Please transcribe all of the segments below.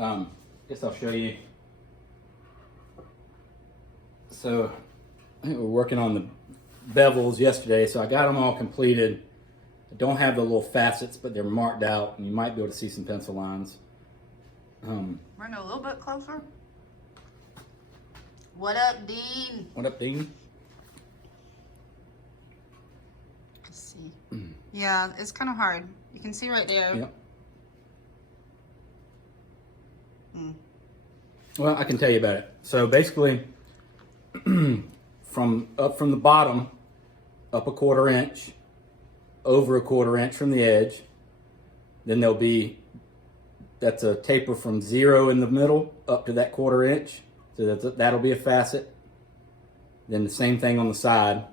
Guess I'll show you. So I think we were working on the bevels yesterday, so I got them all completed. I don't have the little facets, but they're marked out, and you might be able to see some pencil lines. Run a little bit closer. What up, Dean? What up, Dean? Let's see. Yeah, it's kind of hard. You can see right there. Yep. Well, I can tell you about it. So basically, from the bottom, up a 1/4 inch, over a 1/4 inch from the edge, then there'll be, that's a taper from 0 in the middle up to that 1/4 inch. So that'll be a facet. Then the same thing on the side,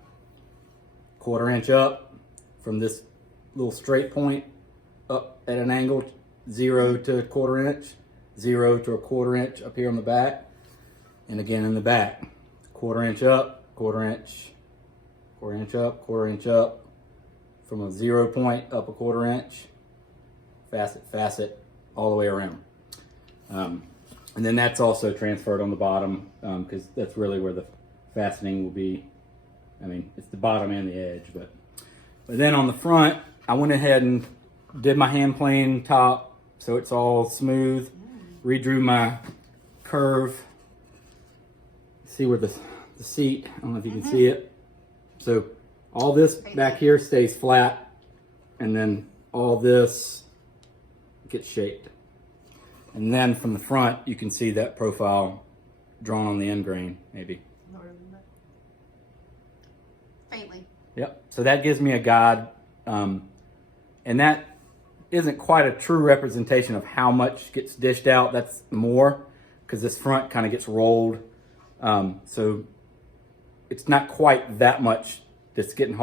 1/4 inch up from this little straight point up at an angle, 0 to a 1/4 inch, 0 to a 1/4 inch up here on the back, and again in the back, 1/4 inch up, 1/4 inch, 1/4 inch up, 1/4 inch up, from a 0 point up a 1/4 inch, facet, all the way around. And then that's also transferred on the bottom, because that's really where the fastening will be. I mean, it's the bottom and the edge, but then on the front, I went ahead and did my hand plane top, so it's all smooth. Redrew my curve. See where the seat, I don't know if you can see it. So all this back here stays flat, and then all this gets shaped. And then from the front, you can see that profile drawn on the end grain, maybe. Faintly. Yep, so that gives me a guide, and that isn't quite a true representation of how much gets dished out. That's more, because this front kind of gets rolled. So it's not quite that much that's getting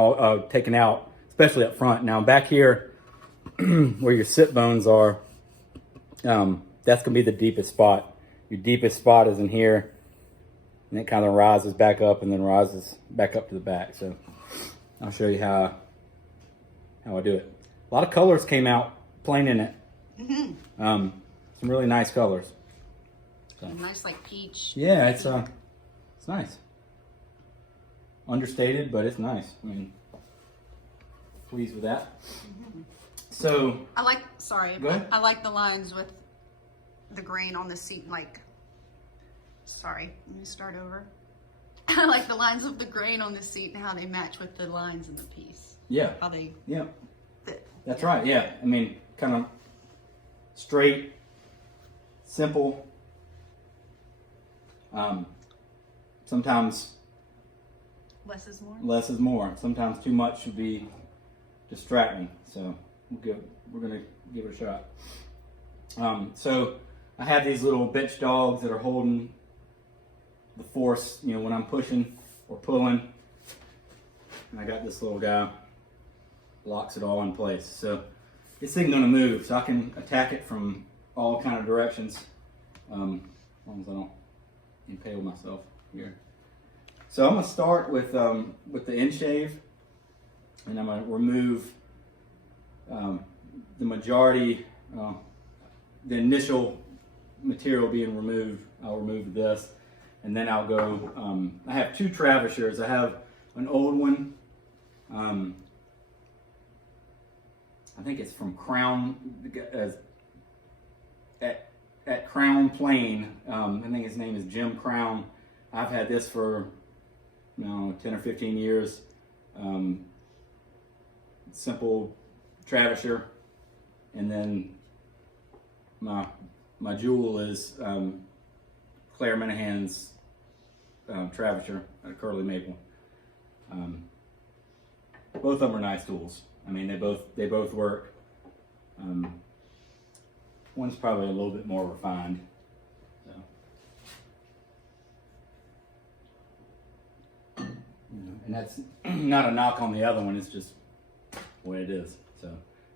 taken out, especially up front. Now back here, where your sit bones are, that's gonna be the deepest spot. Your deepest spot is in here, and it kind of rises back up and then rises back up to the back. So I'll show you how I do it. A lot of colors came out plain in it. Some really nice colors. So. Nice, like peach. Yeah, it's nice. Understated, but it's nice. I mean, pleased with that. So I like. Sorry, go ahead. I like the lines with the grain on the seat. Like, sorry, let me start over. I like the lines of the grain on the seat and how they match with the lines in the piece. Yeah. How they. Yeah. Fit. That's right. Yeah. I mean, kind of straight, simple. Sometimes Less is more. less is more. Sometimes too much would be distracting. So we're gonna give it a shot. So I have these little bitch dogs that are holding the force, you know, when I'm pushing or pulling. And I got this little guy, locks it all in place. So this thing's gonna move, so I can attack it from all kind of directions, as long as I don't impale myself here. So I'm gonna start with the end shave, and I'm gonna remove the majority, the initial material being removed. I'll remove this, and then I'll go. I have 2 Travishers. I have an old one. I think it's from Crown, at Crown Plain. I think his name is Jim Crown. I've had this for 10 or 15 years. Simple Travisher, and then my jewel is Claire Minahan's Travisher, a curly maple. Both of them are nice tools. I mean, they both work. One's probably a little bit more refined. So. And that's not a knock on the other one, it's just the way it is. So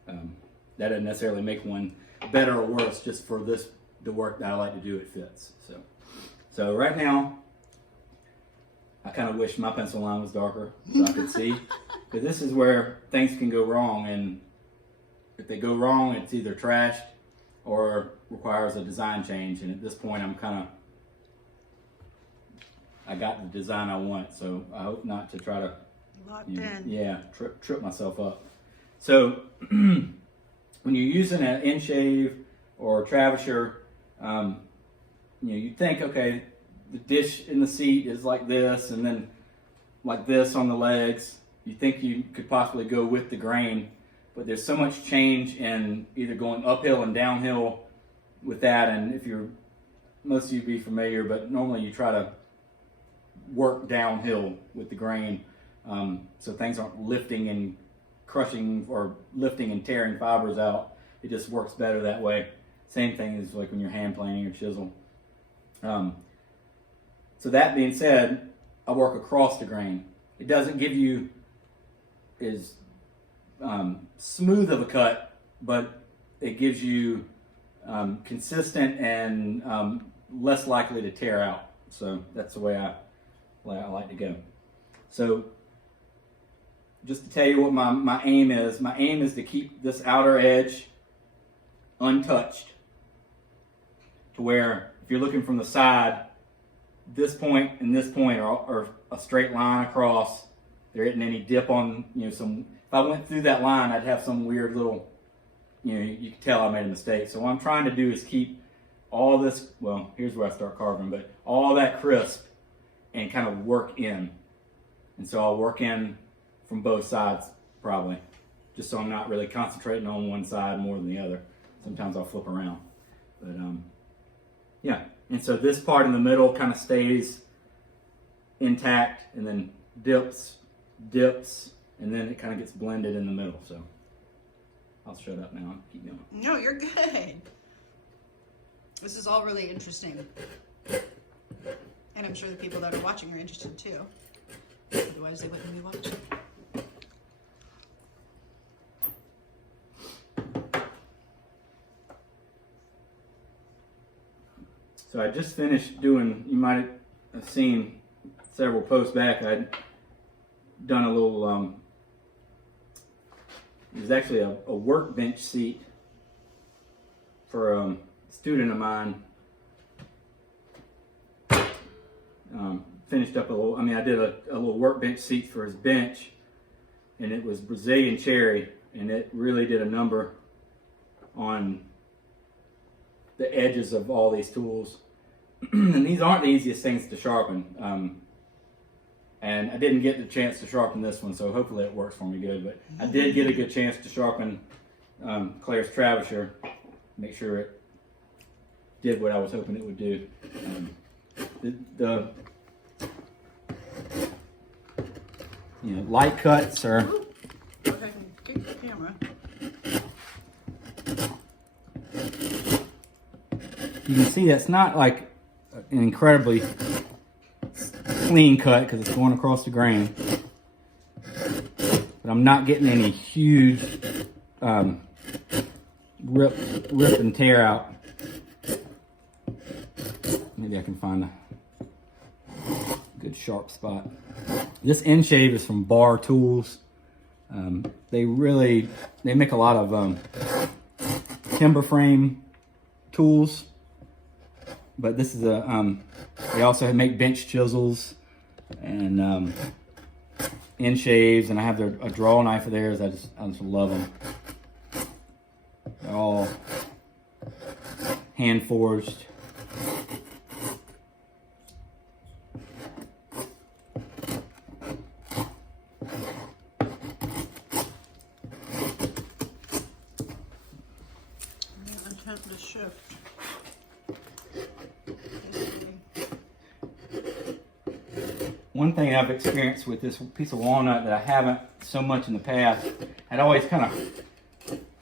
that doesn't necessarily make one better or worse, just for the work that I like to do, it fits. So right now, I kind of wish my pencil line was darker so I could see, because this is where things can go wrong, and if they go wrong, it's either trashed or requires a design change. And at this point, I got the design I want, so I hope not to try to Locked in. Yeah, trip myself up. So when you're using an in shave or a travisher, you think, okay, the dish in the seat is like this, and then like this on the legs. You think you could possibly go with the grain, but there's so much change in either going uphill and downhill with that. And if most of you be familiar, but normally you try to work downhill with the grain, so things aren't lifting and crushing or lifting and tearing fibers out. It just works better that way. Same thing as like when you're hand planing or chisel. So that being said, I work across the grain. It doesn't give you as smooth of a cut, but it gives you consistent and less likely to tear out. So that's the way I like to go. So just to tell you what my aim is to keep this outer edge untouched, to where if you're looking from the side, this point and this point are a straight line across. There isn't any dip on, if I went through that line, I'd have some weird little, you can tell I made a mistake. So what I'm trying to do is keep all this, well, here's where I start carving, but all that crisp and kind of work in. And so I'll work in from both sides probably, just so I'm not really concentrating on one side more than the other. Sometimes I'll flip around, but yeah. And so this part in the middle kind of stays intact and then dips, and then it kind of gets blended in the middle. So I'll shut up now and keep going. No, you're good. This is all really interesting. And I'm sure the people that are watching are interested too. Otherwise they wouldn't be watching. So I just finished doing, you might have seen several posts back, I'd done a little, it was actually a workbench seat for a student of mine. Finished up I did a little workbench seat for his bench, and it was Brazilian cherry, and it really did a number on the edges of all these tools. And these aren't the easiest things to sharpen. And I didn't get the chance to sharpen this one, so hopefully it works for me good. But I did get a good chance to sharpen Claire's Travisher, make sure it did what I was hoping it would do. Light cuts are. If I can get the camera. You can see that's not like an incredibly clean cut because it's going across the grain. But I'm not getting any huge rip and tear out. Maybe I can find a good sharp spot. This end shave is from Bar Tools. They make a lot of timber frame tools. But this is they also make bench chisels and end shaves, and I have a draw knife of theirs. I just love them. They're all hand forged. Attempt to shift. One thing I've experienced with this piece of walnut that I haven't so much in the past, I'd always kind of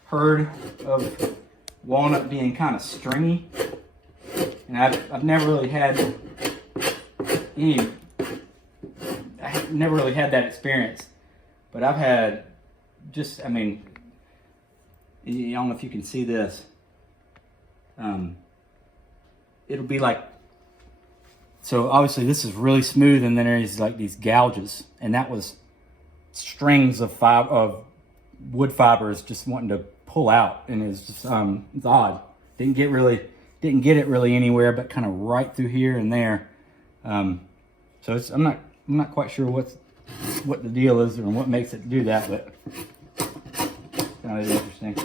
heard of walnut being kind of stringy, and I've never really had that experience. But I've had I don't know if you can see this. It'll be like, so obviously this is really smooth, and then there's like these gouges, and that was strings of wood fibers just wanting to pull out, and it's just it's odd. didn't get it really anywhere, but kind of right through here and there. So it's, I'm not quite sure what the deal is and what makes it do that, but it's kind of interesting.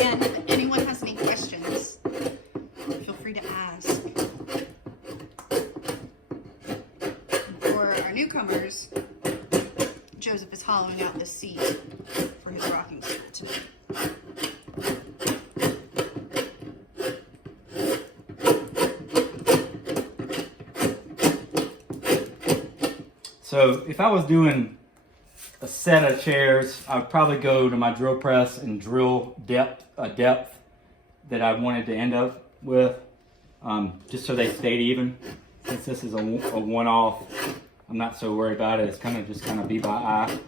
And if anyone has any questions, feel free to ask. For our newcomers, Joseph is hollowing out this seat for his rocking stool today. So if I was doing a set of chairs, I would probably go to my drill press and drill a depth that I wanted to end up with, just so they stayed even. Since this is a one-off, I'm not so worried about it. It's just kind of be by eye.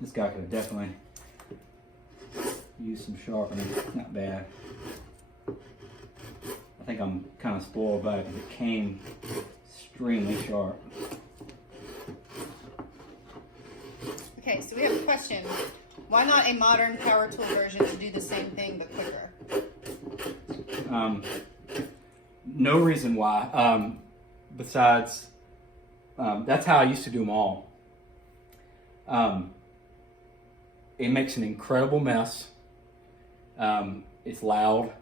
This guy could definitely use some sharpening. Not bad. I think I'm kind of spoiled by it because it came extremely sharp. Okay, so we have a question. Why not a modern power tool version to do the same thing but quicker? No reason why. Besides, that's how I used to do them all. It makes an incredible mess. It's loud.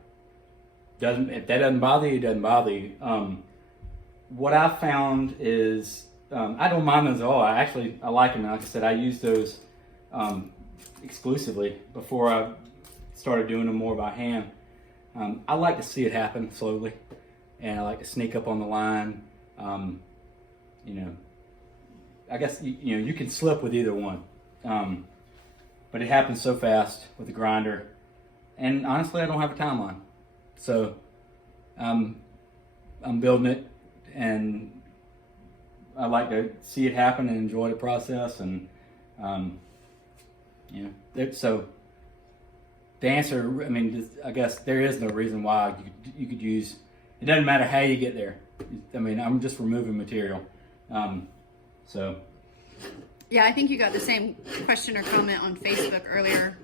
If that doesn't bother you, it doesn't bother you. What I found is I don't mind those at all. I like them. Like I said, I use those exclusively before I started doing them more by hand. I like to see it happen slowly, and I like to sneak up on the line. I guess you can slip with either one, but it happens so fast with the grinder. And honestly, I don't have a timeline, so I'm building it, and I like to see it happen and enjoy the process. And so the answer, I guess there is no reason why you could use. It doesn't matter how you get there. I'm just removing material. So. Yeah, I think you got the same question or comment on Facebook earlier.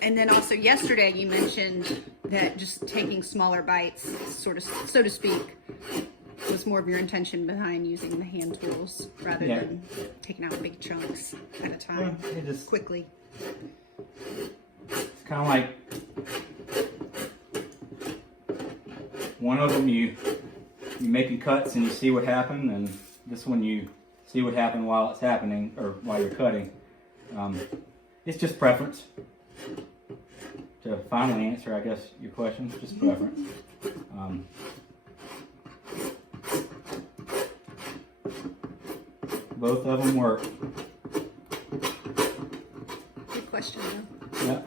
And then also yesterday you mentioned that just taking smaller bites, sort of, so to speak, was more of your intention behind using the hand tools rather than taking out big chunks at a time, quickly. It's kind of like one of them you're making cuts and you see what happened, and this one you see what happened while it's happening or while you're cutting. It's just preference. To finally answer, I guess, your question, just preference. Both of them work. Good question, though. Yep.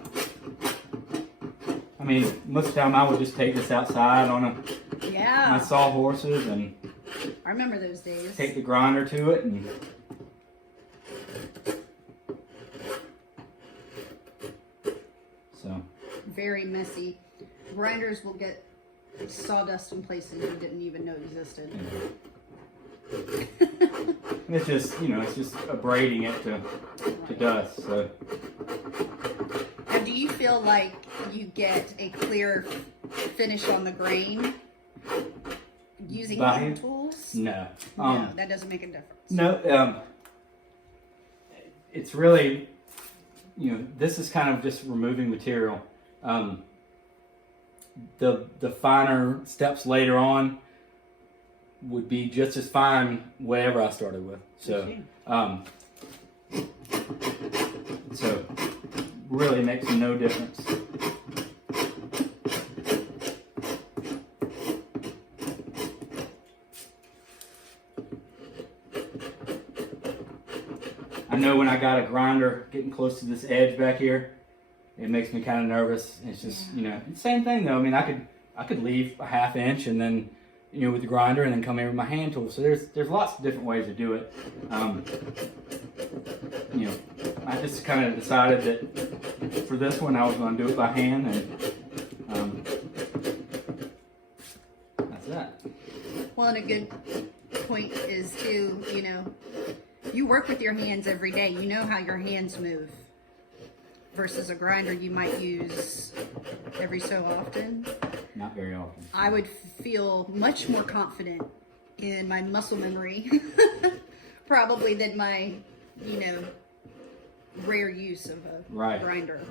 Most of the time I would just take this outside on my sawhorses and I remember those days. Take the grinder to it and so. Very messy. Grinders will get sawdust in places you didn't even know existed. It's just, it's just abrading it to dust. So. Now, do you feel like you get a clear finish on the grain using hand tools? No. No, that doesn't make a difference. No. It's really, this is kind of just removing material. The finer steps later on would be just as fine whatever I started with. So, so really makes no difference. I know when I got a grinder getting close to this edge back here, it makes me kind of nervous. It's just, you know, same thing though. I mean, I could leave a 1/2 inch and then, you know, with the grinder and then come in with my hand tool. So there's lots of different ways to do it. You know, I just kind of decided that for this one I was going to do it by hand, and that's that. Well, and a good point is too, you know, you work with your hands every day. You know how your hands move. Versus a grinder you might use every so often. Not very often. I would feel much more confident in my muscle memory probably than my, you know, rare use of a grinder.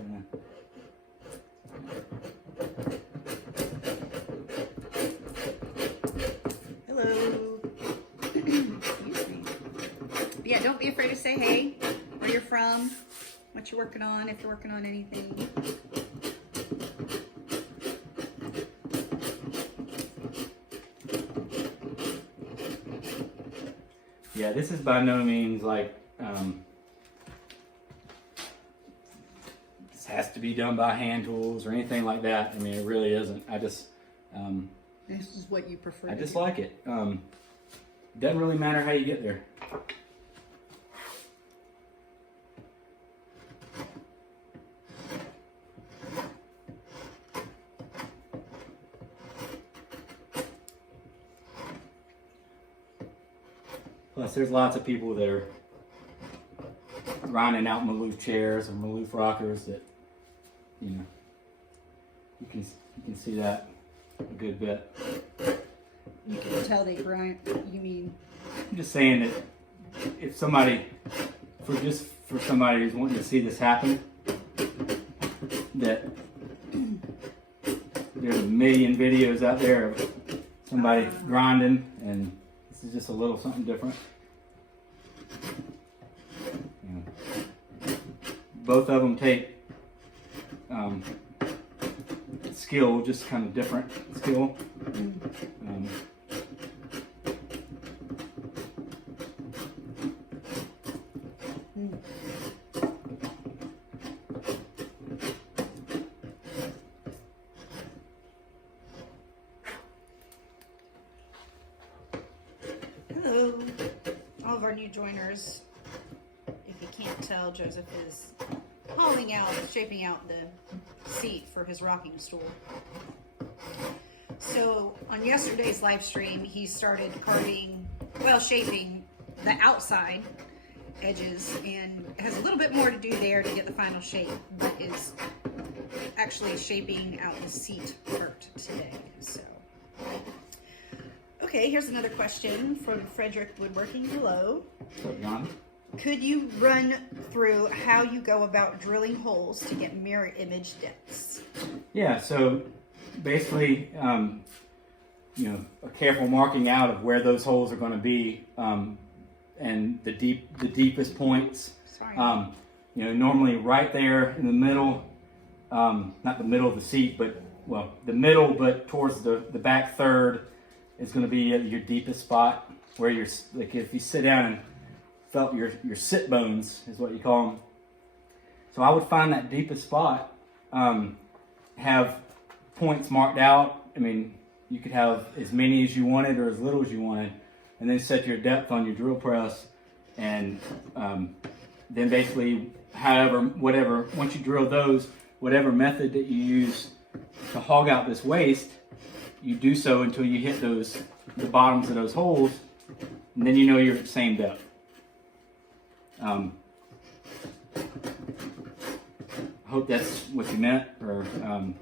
Hello. Excuse me. But yeah, don't be afraid to say hey, where you're from, what you're working on, if you're working on anything. Yeah, this is by no means like this has to be done by hand tools or anything like that. I mean, it really isn't. I just this is what you prefer. I just like it. Doesn't really matter how you get there. Plus, there's lots of people that are grinding out Maloof chairs or Maloof rockers that, you know, you can see that a good bit. You can tell they grind. You mean? I'm just saying that if somebody, for somebody who's wanting to see this happen, that there's a million videos out there of somebody grinding, and this is just a little something different. You know, both of them take skill, just kind of different skill. Hello, all of our new joiners. If you can't tell, Joseph is shaping out the seat for his rocking stool. So on yesterday's live stream, he started shaping the outside edges, and has a little bit more to do there to get the final shape, but is actually shaping out the seat part today. So. Okay, here's another question from Frederick Woodworking. Hello. What's up, John? Could you run through how you go about drilling holes to get mirror image depths? Yeah, so basically, you know, a careful marking out of where those holes are going to be, and the deepest points. Sorry. You know, normally right there in the middle, not the middle of the seat, but the middle, but towards the back third is going to be your deepest spot, where you're like, if you sit down and felt your sit bones is what you call them. So I would find that deepest spot, have points marked out. I mean, you could have as many as you wanted or as little as you wanted, and then set your depth on your drill press, and then basically, once you drill those, whatever method that you use to hog out this waste, you do so until you hit the bottoms of those holes, and then you know you're at the same depth. I hope that's what you meant, or I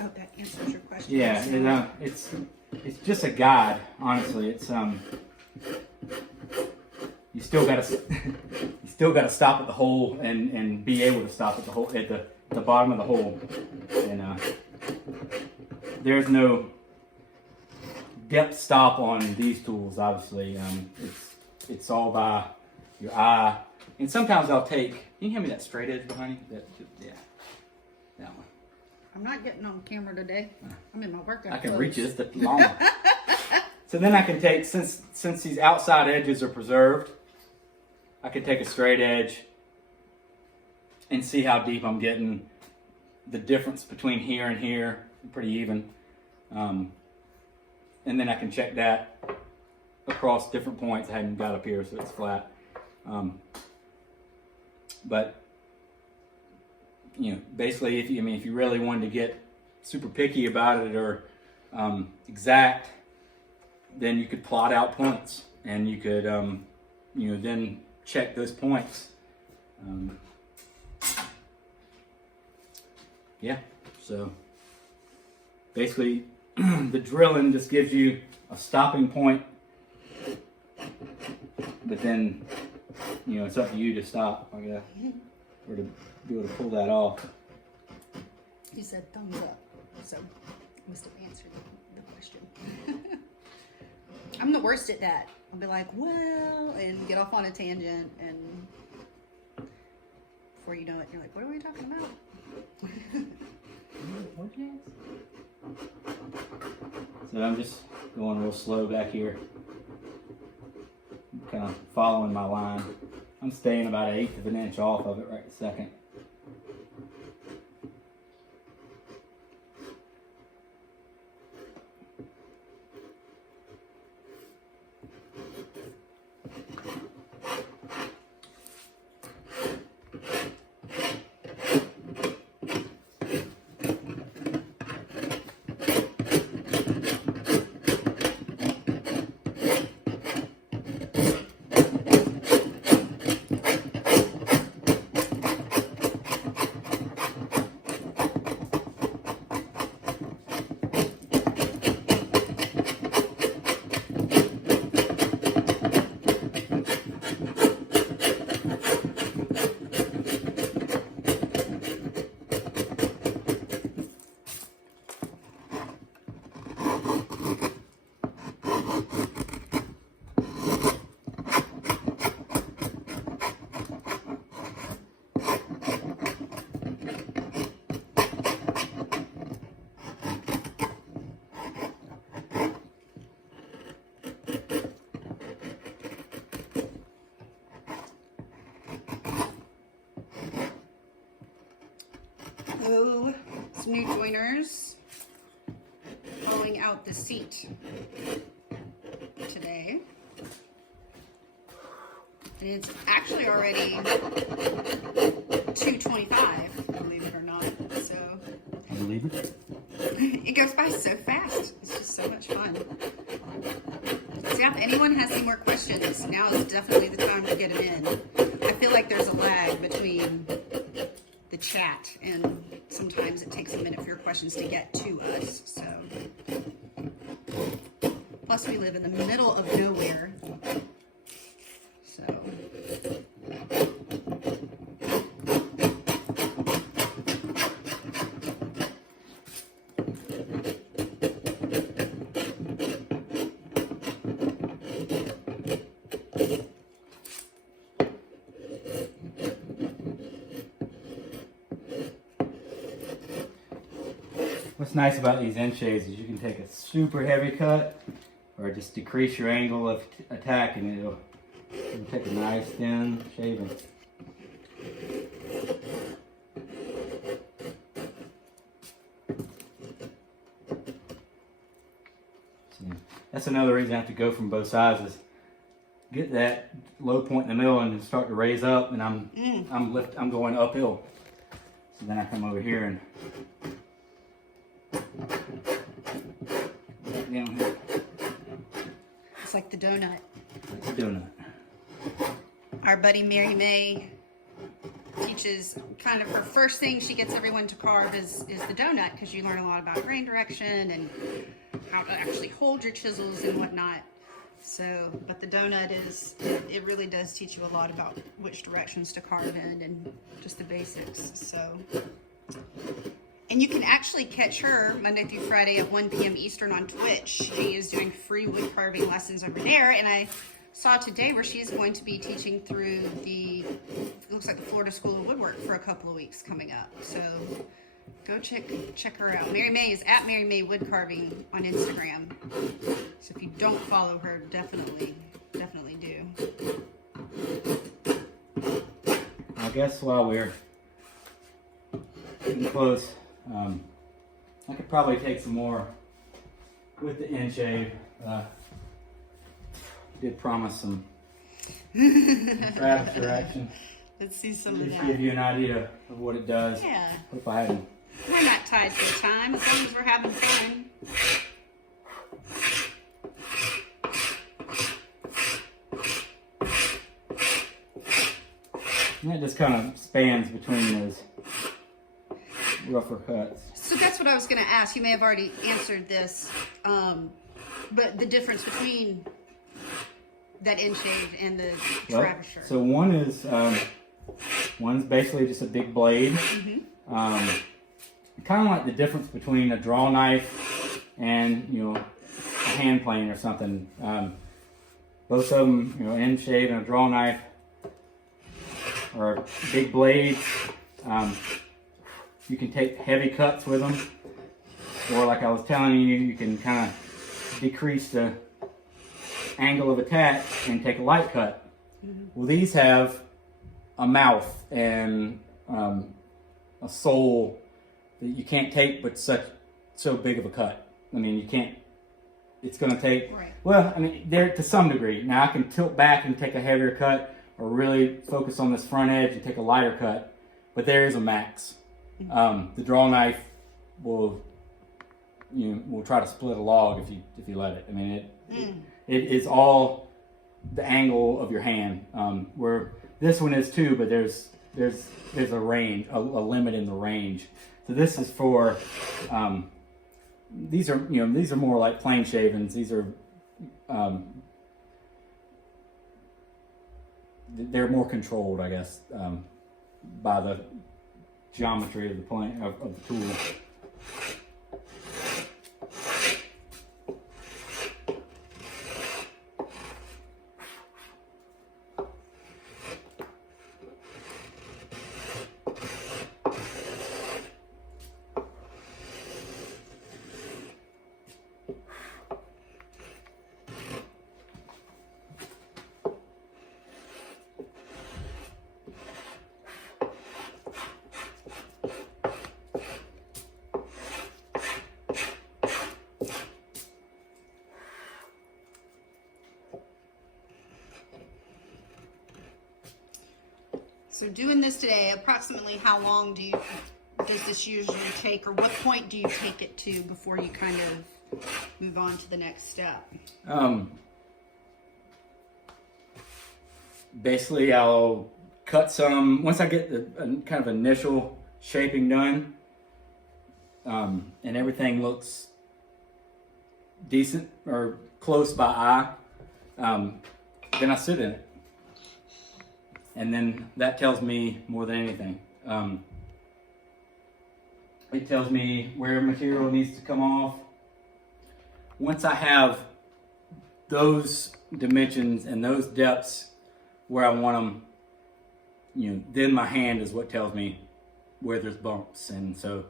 hope that answers your question. yeah, it's just a guide. Honestly, it's you still gotta stop at the hole and be able to stop at the hole at the bottom of the hole, and there's no depth stop on these tools. Obviously, it's all by your eye, and sometimes I'll take. Can you hand me that straight edge behind you? That one. I'm not getting on camera today. I'm in my workout. I can clothes. reach it. It's the long one. So then I can take, since these outside edges are preserved, I could take a straight edge and see how deep I'm getting. The difference between here and here, pretty even. And then I can check that across different points. I hadn't got up here, so it's flat. But you know, basically, if you really wanted to get super picky about it or exact, then you could plot out points, and you could you know, then check those points. Yeah, so basically the drilling just gives you a stopping point, but then, you know, it's up to you to stop, I guess, or to be able to pull that off. You said thumbs up, so I must have answered the question. I'm the worst at that. I'll be like, well, and get off on a tangent, and before you know it, you're like, what are we talking about? So I'm just going real slow back here, kind of following my line. I'm staying about 1/8 of an inch off of it right this second. Oh, some new joiners hauling out the seat today. And it's actually already 2:25, believe it or not. So I believe it. It goes by so fast. It's just so much fun. So yeah, if anyone has any more questions, now is definitely the time to get them in. I feel like there's a lag between the chat, and sometimes it takes a minute for your questions to get to us. So, plus we live in the middle of nowhere. So. What's nice about these end shaves is you can take a super heavy cut or just decrease your angle of attack, and it'll take a nice thin shaving. So that's another reason I have to go from both sides, is get that low point in the middle and start to raise up, and I'm going uphill. So then I come over here and down here. It's like the donut. It's a donut. Our buddy Mary May teaches kind of her first thing she gets everyone to carve is the donut, because you learn a lot about grain direction and how to actually hold your chisels and whatnot. So, but the donut it really does teach you a lot about which directions to carve in and just the basics. So, and you can actually catch her Monday through Friday at 1 p.m. Eastern on Twitch. She is doing free wood carving lessons over there, and I saw today where she's going to be teaching through it looks like the Florida School of Woodwork for a couple of weeks coming up. So go check her out. Mary May is at Mary May Wood Carving on Instagram. So if you don't follow her, definitely do. I guess while we're getting close, I could probably take some more with the end shave. Did promise some Travis action. Let's see some At of least that. give you an idea of what it does. Yeah. If I hadn't. We're not tied to a time as long as we're having fun. And that just kind of spans between those rougher cuts. So that's what I was going to ask. You may have already answered this, but the difference between that end shave and the Travisher. So one's basically just a big blade. Kind of like the difference between a draw knife and a hand plane or something. Both of them, end shave and a draw knife, are big blades. You can take heavy cuts with them, or like I was telling you, you can kind of decrease the angle of attack and take a light cut. Well, these have a mouth and a sole that you can't take but so big of a cut. I mean, you can't. It's going to take. Right. Well, I mean, there to some degree. Now I can tilt back and take a heavier cut, or really focus on this front edge and take a lighter cut. But there is a max. The draw knife will try to split a log if you let it. I mean, it is all the angle of your hand. Where this one is too, but there's a range, a limit in the range. So this is for these are more like plane shavings. These are they're more controlled, I guess, by the geometry of the plane of the tool. So doing this today, approximately how long does this usually take, or what point do you take it to before you kind of move on to the next step? Basically, I'll cut some once I get the kind of initial shaping done, and everything looks decent or close by eye. Then I sit in it. And then that tells me more than anything. It tells me where material needs to come off. Once I have those dimensions and those depths where I want them, then my hand is what tells me where there's bumps. And so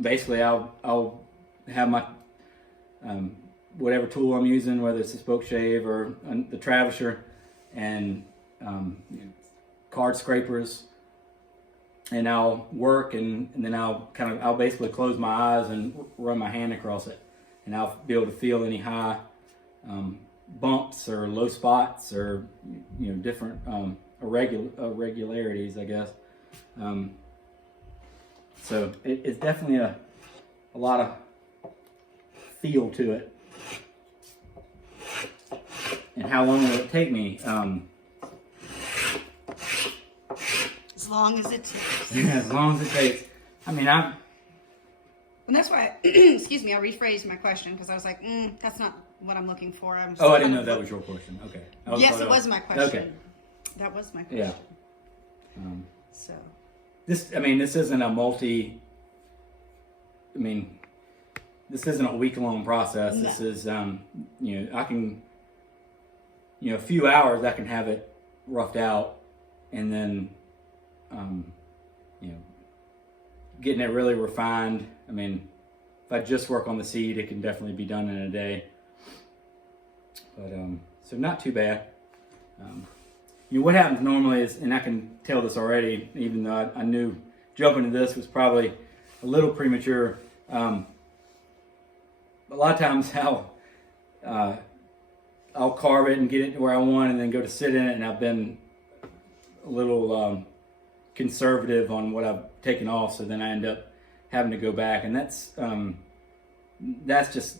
basically I'll have my whatever tool I'm using, whether it's a spoke shave or the Travisher, and card scrapers, and I'll work and then I'll basically close my eyes and run my hand across it, and I'll be able to feel any high bumps or low spots or different irregularities, I guess. So it's definitely a lot of feel to it. And how long will it take me? As long as it takes. As long as it takes. I mean, And that's why, excuse me, I rephrased my question because I was like, that's not what I'm looking for. I didn't know that was your question. Okay. Yes, it was my question. Okay. That was my question. Yeah. So. This isn't a this isn't a week-long process. No. This is, I can, a few hours I can have it roughed out, and then, getting it really refined. I mean, if I just work on the seed, it can definitely be done in a day. But so not too bad. what happens normally is, and I can tell this already, even though I knew jumping into this was probably a little premature. A lot of times I'll carve it and get it to where I want and then go to sit in it, and I've been a little conservative on what I've taken off, so then I end up having to go back, and that's just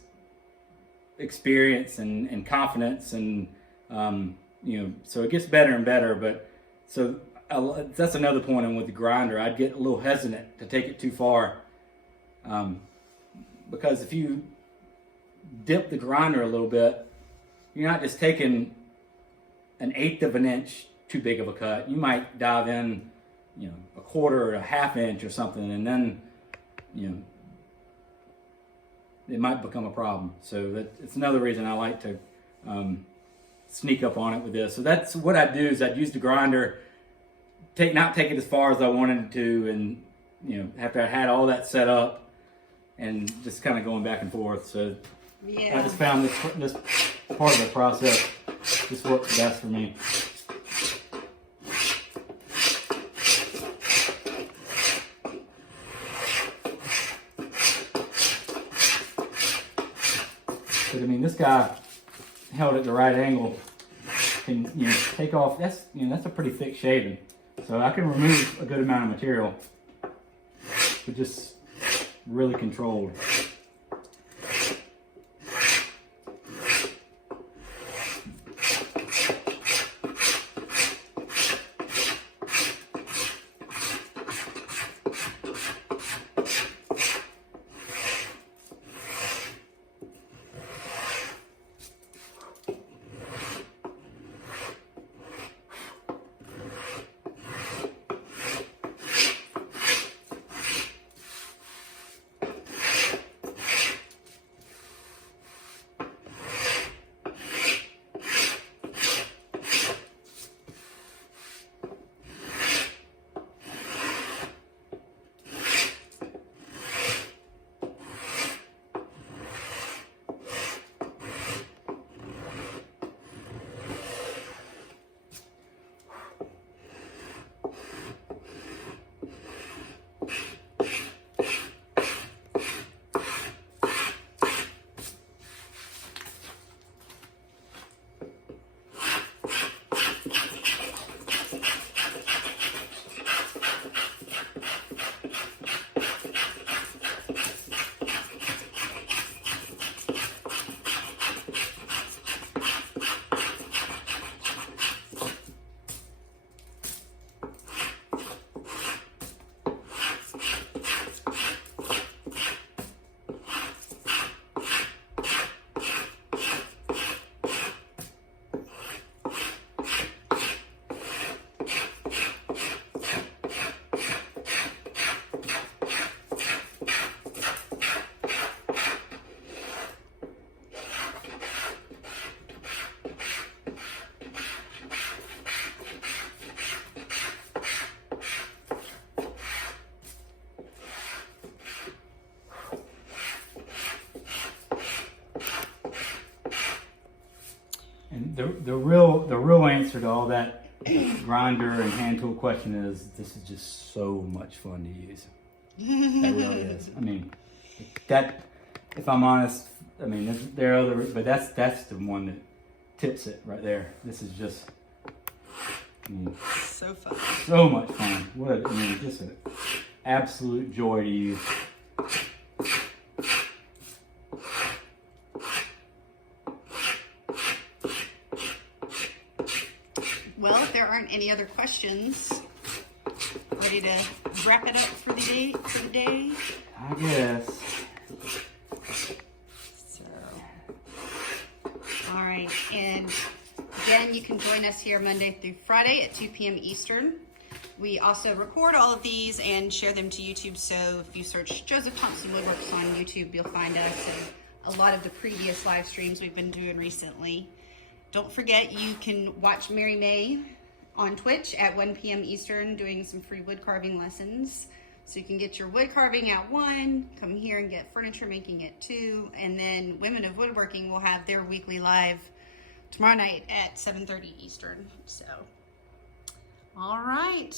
experience and confidence, and so it gets better and better. But so that's another point. And with the grinder, I'd get a little hesitant to take it too far, because if you dip the grinder a little bit, you're not just taking 1/8 of an inch too big of a cut. You might dive in, 1/4 or a 1/2 inch or something, and then, it might become a problem. So it's another reason I like to sneak up on it with this. So that's what I'd do, is I'd use the grinder, not take it as far as I wanted to, and after I had all that set up, and just kind of going back and forth. So yeah. I just found this part of the process just works best for me. But I mean, this guy held it the right angle. Can take off. That's a pretty thick shaving, so I can remove a good amount of material, but just really controlled. And the real answer to all that grinder and hand tool question is, this is just so much fun to use. That really is. I mean, that, if I'm honest, I mean, there are other, but that's the one that tips it right there. This is just, so fun. So much fun. Just an absolute joy to use. Well, if there aren't any other questions, ready to wrap it up for the day? I guess. So, all right, and again, you can join us here Monday through Friday at 2 p.m. Eastern. We also record all of these and share them to YouTube, so if you search Joseph Thompson Woodworks on YouTube, you'll find us and a lot of the previous live streams we've been doing recently. Don't forget, you can watch Mary May on Twitch at 1 p.m. Eastern doing some free wood carving lessons. So you can get your wood carving at 1, come here and get furniture making at 2, and then Women of Woodworking will have their weekly live tomorrow night at 7:30 Eastern. So All right.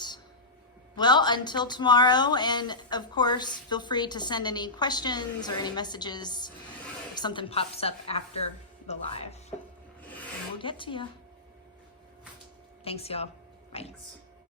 Well, until tomorrow, and of course, feel free to send any questions or any messages if something pops up after the live. And we'll get to you. Thanks, y'all. Bye. Thanks.